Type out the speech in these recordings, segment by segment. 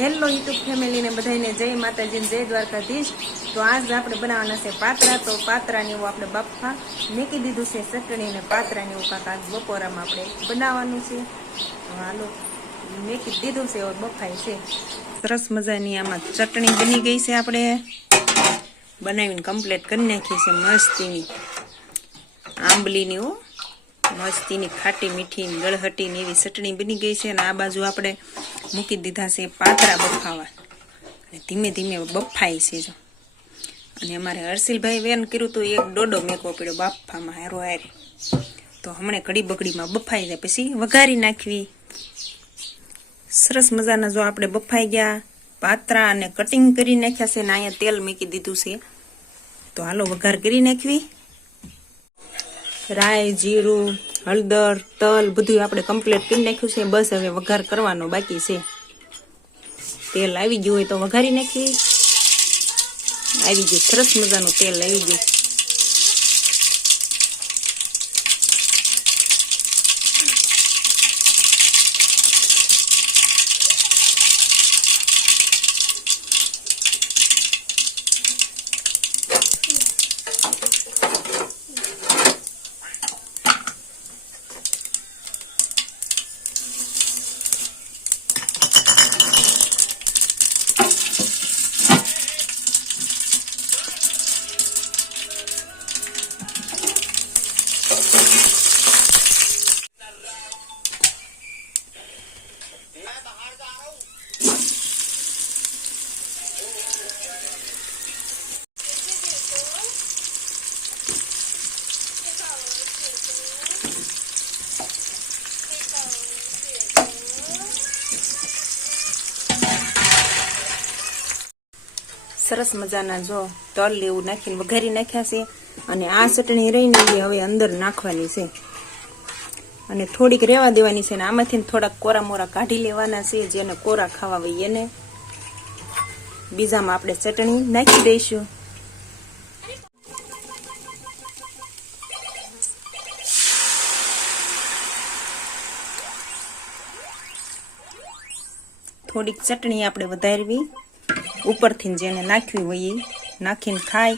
Hello YouTube ફેમિલીને બધાને જય માતાજીને જય દ્વારકાધીશ. તો આજ આપણે બનાવવાના છે પાત્રા. તો પાત્રાને એવું આપણે બાફા મેકી દીધું છે ચટણી ને પાત્રાને એવું કાંક આજ બપોરામાં આપણે બનાવવાનું છે. હાલો, મેકી દીધું છે એવું બફાય છે. સરસ મજાની આમાં ચટણી બની ગઈ છે આપણે. બનાવીને કમ્પ્લીટ કરી નાખી છે મસ્તીની. આંબલીની હો મસ્તીની ખાટી મીઠી ગળહટી ને એવી ચટણી બની ગઈ છે અને આ બાજુ આપણે મૂકી દીધા છે પાતરા બફાવા. અને ધીમે ધીમે બફાય છે જો. અને અમારે હર્ષિલભાઈ વેન કર્યું તો એક ડોડો મેકવો પડ્યો બાફામાં હારો હારે. તો હમણાં કડી બગડીમાં બફાઈ જાય, પછી વઘારી નાખવી. સરસ મજાના જો આપણે બફાઈ ગયા, પાતરા અને કટિંગ કરી નાખ્યા છે ને અહીંયા તેલ મૂકી દીધું છે. તો હાલો વઘાર કરી નાખવી. રાઈ, જીરું, હળદર, તલ બધું આપણે કમ્પ્લીટ કરી નાખ્યું છે. બસ હવે વઘાર કરવાનો બાકી છે. તેલ આવી ગયું હોય તો વઘારી નાખી આવી ગયું સરસ મજાનું તેલ આવી ગયું. સરસ મજાના જો તલ એવું નાખીને વઘારી નાખ્યા છે અને આ ચટણી રહીને એ હવે અંદર નાખવાની છે. અને થોડીક રેવા દેવાની છે અને આમાંથી થોડાક કોરા મોરા કાઢી લેવાના છે, જેને કોરા ખાવા હોય એને બીજામાં આપણે ચટણી નાખી દઈશું. થોડીક ચટણી આપણે વધારવી. ઉપરથી જેને નાખવી હોય એ નાખીને ખાય.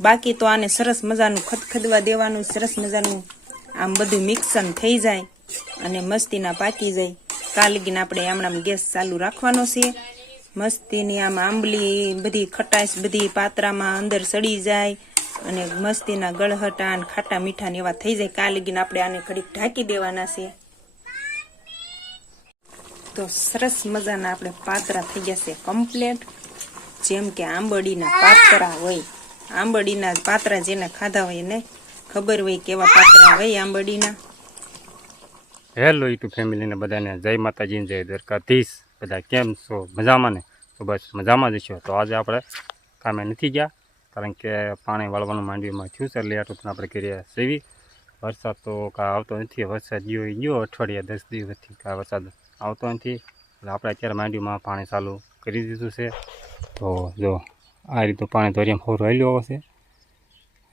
બાકી તો આને સરસ મજાનું ખદખદવા દેવાનું, સરસ મજાનું આમ બધું મિક્સન થઈ જાય અને મસ્તીના પાકી જાય. કાલગીને આપણે હમણાં ગેસ ચાલુ રાખવાનો છે. મસ્તીની આમ આંબલી, બધી ખટાશ, બધી પાત્રામાં અંદર સડી જાય અને મસ્તીના ગળહટા અને ખાટા મીઠા ને એવા થઈ જાય. કાલગીને આપણે આને ઘડીક ઢાંકી દેવાના છે. તો સરસ મજાના આપણે પાતરા થઈ ગયા છે કમ્પ્લેટ જેમ કે આંબડીના પાતરા હોય, આંબડીના પાતરા જેને ખાધા હોય એને ખબર હોય કેવા પાત્રા હોય આંબડીના. હેલો યુટ્યુબ ફેમિલીને બધાને જય માતાજી જય દ્વારકાધીશ. બધા કેમ છો? મજામાં ને? તો બસ મજામાં જ છો. તો આજે આપણે કામે નથી ગયા, કારણ કે પાણી વાળવાનું માંડવીમાં થયું છે, એટલે આટલું આપણે કરીએ સેવી. વરસાદ તો કાં આવતો નથી. વરસાદ ગયો ગયો, અઠવાડિયા દસ દિવસથી કાં વરસાદ આવતો નથી. એટલે આપણે અત્યારે માંડવીમાં પાણી ચાલુ કરી દીધું છે. તો જો આ રીતનું પાણી ધોરિયામાં હોરું હાલ્યું આવશે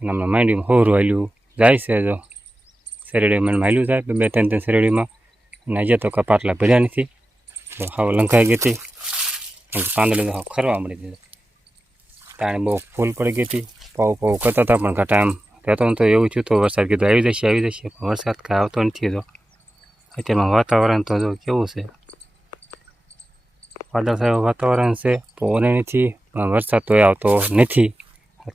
અને હમણાં માંડવીમાં હોરું હાલ્યું. જાય છે જો. શેરડીમાં હાલ્યું જાય બે ત્રણ ત્રણ શેરડીમાં. અને આજે તો કપાટલા ભર્યા નથી. તો હાવ લંઘાઈ ગઈ હતી. કે પાંદડે તો ખરવા મળી દીધો તાણે બહુ ફૂલ પડી ગઈ હતી. પાઉ પાઉ કરતા હતા પણ ઘટા એમ રહેતો તો એવું થયું તો વરસાદ કીધું આવી જશે આવી જશે. પણ વરસાદ કાંઈ આવતો નથી તો અત્યારમાં વાતાવરણ તો જો કેવું છે. વાદળછાયું વાતાવરણ છે. પવન નથી, પણ વરસાદ તોય આવતો નથી.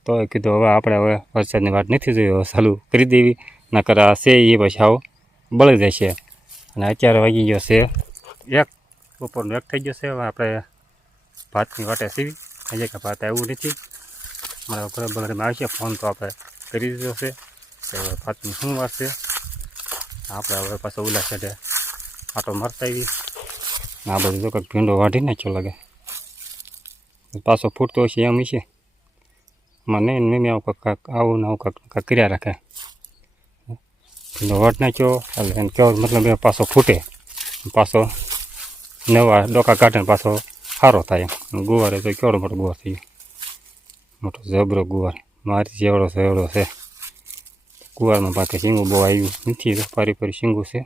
તો કીધું, હવે આપણે હવે વરસાદની વાત નથી જોઈ ચાલુ કરી દેવી. નકર આ છે એ પછી આવો બળી જશે. અને અત્યારે વાગી ગયો છે એક. બપોરનો એક થઈ ગયો છે. હવે આપણે ભાતની વાટે સીવી. આજે કે ભાત આવ્યું નથી. મારા ઘરે બગડમાં આવશે ફોન તો આપણે કરી દીધો છે. કે હવે ભાતની શું વાત છે આપણે હવે પાછો ઉલા છે આટો મારતા આવી આ બધું તો કંઈક ભીંડો વાઢી નાખ્યો લાગે. પાછો ફૂટતો હશે એમ છે મને મેં આવું કાંક આવું ને આવું કાંક કાંક કર્યા રાખે. ભીંડો વાટ નાખ્યો એટલે એમ કેવો મતલબ એ પાછો ફૂટે. પાછો નવા ડોકા કાઢે ને પાછો સારો થાય એમ. ગુવારે તો કેવડો મોટો ગુવાર થઈ ગયો. મોટો જબરો ગુવાર. મારી જેવડો છે એવડો છે. ગુવારમાં પાકે શીંગું બહુ આવ્યું નથી. ફરી પારી શીંગું છે.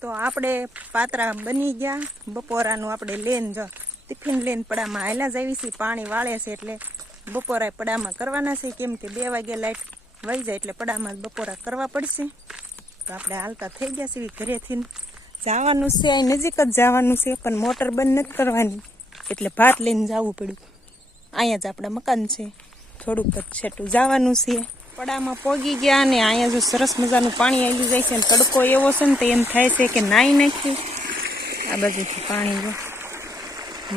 તો આપણે પાતરા બની ગયા બપોરાનું આપણે લેન જો ટિફિન લેન પડામાં આયલા જ છીએ પાણી વાળે છે એટલે બપોરા પડામાં કરવાના છે કેમ કે બે વાગે લાઈટ વહી જાય એટલે પડામાં બપોરા કરવા પડશે તો આપણે હાલતા થઈ ગયા છીએ ઘરેથી જવાનું છે અહીં નજીક જ જવાનું છે પણ મોટર બંધ નથી કરવાની એટલે ભાત લઈને જવું પડ્યું અહીંયા જ આપણા મકાન છે. થોડુંક જ છેટું જવાનું છે. પડામાં પોગી ગયા ને અહીંયા જો સરસ મજાનું પાણી આવી જાય છે ને તડકો એવો છે ને તો એમ થાય છે કે નાહી નાખ્યું આ બાજુથી પાણી જો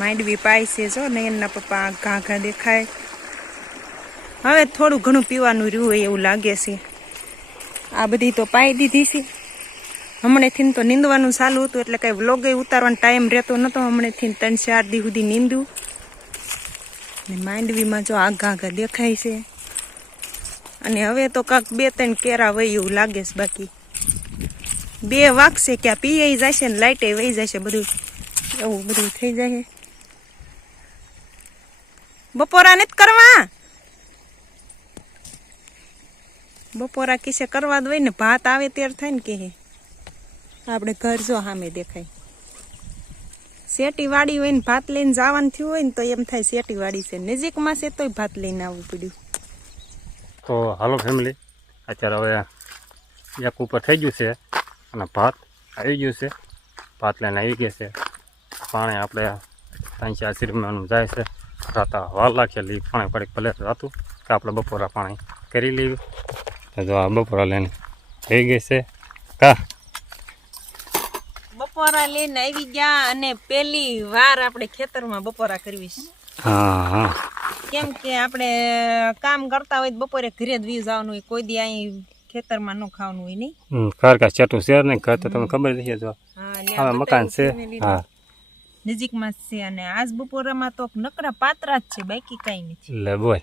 માંડવી પાય છે જો ને એમના પપ્પા ઘા ઘા દેખાય. હવે થોડું ઘણું પીવાનું રહ્યું હોય એવું લાગે છે. આ બધી તો પાઈ દીધી છે. હમણાંથી તો નીંદવાનું ચાલુ હતું એટલે કાંઈ વ્લોગે ઉતારવાનો ટાઈમ રહેતો નહોતો હમણાંથી ત્રણ ચાર દી સુધી નીંદું ને માંડવીમાં જો આઘા આઘા દેખાય છે. અને હવે તો કાંક બે ત્રણ કેરા વહી એવું લાગે છે બાકી. બે વાગશે ક્યાં પીએ જશે ને લાઇટે વહી જશે બધું. એવું બધું થઈ જાય બપોરા નથી કરવા? બપોરા કિસે કરવા દો ને, ભાત આવે ત્યારે થાય ને કે આપણે ઘર જો સામે દેખાય. શેટી વાળી હોય ને ભાત લઈને જવાનું થયું હોય ને તો એમ થાય શેટી વાળી છે. નજીકમાં છે તોય ભાત લઈને આવવું પડ્યું. તો હાલો ફેમિલી અત્યારે હવે એક ઉપર થઈ ગયું છે અને ભાત આવી ગયું છે. ભાત લઈને આવી ગયા છે. પાણી આપણે ત્રણ ચાર સિરમાનું જાય છે. રાતા વાર લાગશે લઈ પાણી પડે ભલે રાતું કે આપણે બપોરા પાણી કરી લેવું. જો આ બપોરા લઈને થઈ ગઈ છે. કા? બપોરા લઈને આવી ગયા અને પેલી વાર આપણે ખેતરમાં બપોરા કરવી છે. કેમ કે આપણે કામ કરતા હોય બપોરે ઘરે જ વી જવાનું હોય કોઈ દી અહીં ખેતરમાં ન ખાવાનું હોય નહીં. હમ, ઘર કા ચેટું શેર નહીં ઘર તો તમને ખબર નથી છે જો હા મકાન છે. હા. નજીકમાં છે અને આજ બપોરામાં તો નકરા પાત્રા જ છે બાકી કઈ નથી. લે બોલ.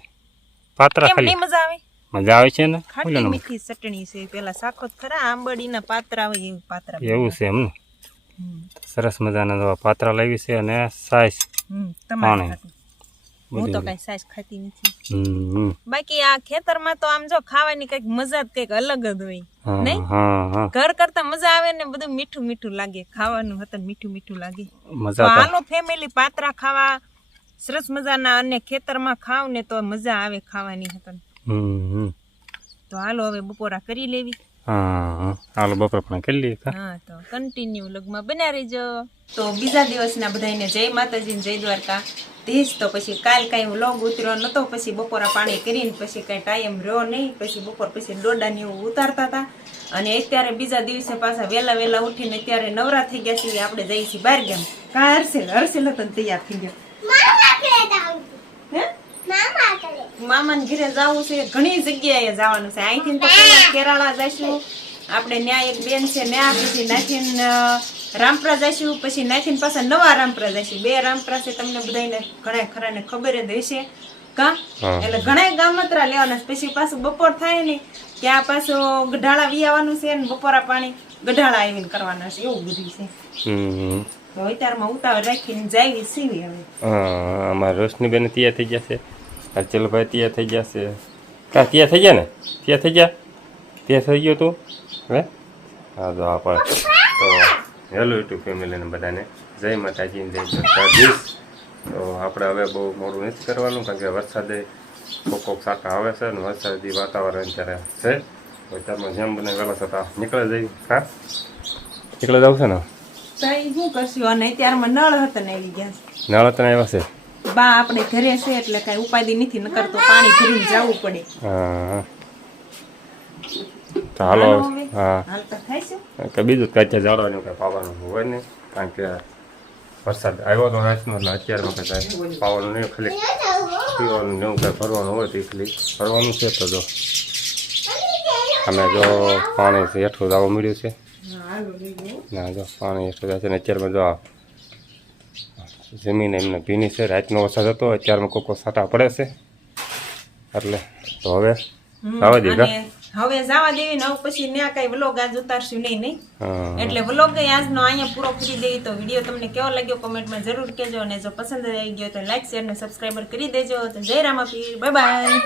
પાત્રા ખાલી. મજા આવે? મજા આવે છે ને? ખાટી મીઠી ચટણી છે પેલા સાખો ખરા આંબડીના પાત્રા હોય એવું પાત્રા. એવું છે એમ ને. સરસ મજાના દવા પાત્રા લાવી છે અને સાઈઝ પાણી. હું તો કઈ સાઈઝ ખાતી નથી. હમ હમ. બાકી આ ખેતરમાં તો આમ જો ખાવાની કંઈક મજા જ કંઈક અલગ જ હોય. નહીં? હા હા. ઘર કરતા મજા આવે ને બધું મીઠું મીઠું લાગે. ખાવાનું હતું મીઠું મીઠું લાગે. હાલો ફેમિલી પાત્રા ખાવા સરસ મજાના અને ખેતરમાં ખાવ ને તો મજા આવે ખાવાની હતું. તો હાલો હવે બપોરા કરી લેવી. હા, હાલો, બપોર પણ કરી લઈએ હા, તો કન્ટિન્યુ લગમાં બના રહેજો. તો બીજા દિવસના બધાને જય માતાજી જય દ્વારકા. તેજ તો પછી કાલ કાંઈ લોગ ઉતર્યો નતો પછી બપોરા પાણી કરીને પછી કાંઈ ટાઈમ રહ્યો નહીં. પછી બપોર પછી દોડાને એવું ઉતારતા હતા. અને અત્યારે બીજા દિવસે પાછા વહેલા વહેલા ઉઠીને અત્યારે નવરા થઈ ગયા છીએ. આપણે જઈએ છીએ બહાર ગેમ. કા હર્ષેલ? હતો તૈયાર થઈ ગયો. મામાને ઘરે જવું છે ઘણી જગ્યાએ જવાનું છે. અહીંથી તો પહેલા કેરાળા જઈશું. આપણે ન્યા એક બેન છે ન્યા પછી નાથીન રામપરા જઈશું પછી નાથીન પાછા નવા રામપરા જઈશું. બે રામપરા છે તમને બધાને ઘણા ખરાને ખબર જ હશે. કા? એટલે ઘણા ગામતરા લેવાના. પછી પાછું બપોર થાય ને ત્યાં પાછું ગઢાળા વિયાવાનું છે ને બપોરા પાણી ગઢાળા આવીને કરવાના છે. એવું બધું છે. તો અત્યારમાં ઉતાવળ રાખીને જાવી સીવી હવે. હા અમારા રોશનીબેન તૈયાર થઈ ગયા છે ત્યાં તૈયાર થઈ ગયા છે. કા ત્યાં થઈ ગયા ને? ત્યાં થઈ ગયા? ત્યાં થઈ ગયો તું? હે હા તો આપણે તો હેલો યુટ્યુબ ફેમિલીને બધાને. જય માતાજી જય દ્વારકાધીશ. તો આપણે હવે બહુ મોડું નથી કરવાનું કારણ કે વરસાદે કોક કોક સાટા આવે છે અને વરસાદી વાતાવરણ અત્યારે છે. તો અત્યારમાં જેમ બને વહેલા છતાં નીકળે જઈ. હા? નીકળે જવું છે ને? શું કરશું? અને અત્યારમાં નળ હતા ને આવી ગયા. નાળા તને આવ્યા છે? બા આપણે ઘરે છે એટલે કઈ ઉપાધિ નથી નકર તો પાણી ભરીને જવું પડે. હા. તો હાલો હા. કે બીજું કાંઈ ત્યાં જાળવાનું કાંઈ પાવાનું હોય નહીં કારણ કે વરસાદ આવ્યો તો રાતનો એટલે અત્યારમાં કંઈ પાવાનું નહીં ખાલી પીવાનું ને એવું કંઈ ફરવાનું હોય તો ખાલી ફરવાનું છે તો જો. અમે જો પાણી હેઠળ હેઠું જવા મળ્યું છે. ના જો પાણી હેઠું જાય છે ને અત્યારમાં જો જમીન એમને ભીની છે. રાતનો વરસાદ હતો અત્યારમાં કોઈ સાટા પડે છે. એટલે તો હવે આવા જવા દે કા? અને હવે જવા દેવી ને પછી ત્યાં કઈ વ્લોગ આજ ઉતારશું નહીં નહીં? એટલે વ્લોગ આજનો અહીંયા પૂરો કરી દઈએ તો વીડિયો તમને કેવો લાગ્યો કોમેન્ટમાં જરૂર કહેજો. અને જો પસંદ આવી ગયો તો લાઈક શેર ને સબસ્ક્રાઈબર કરી દેજો. તો જય રામાપીર. Bye bye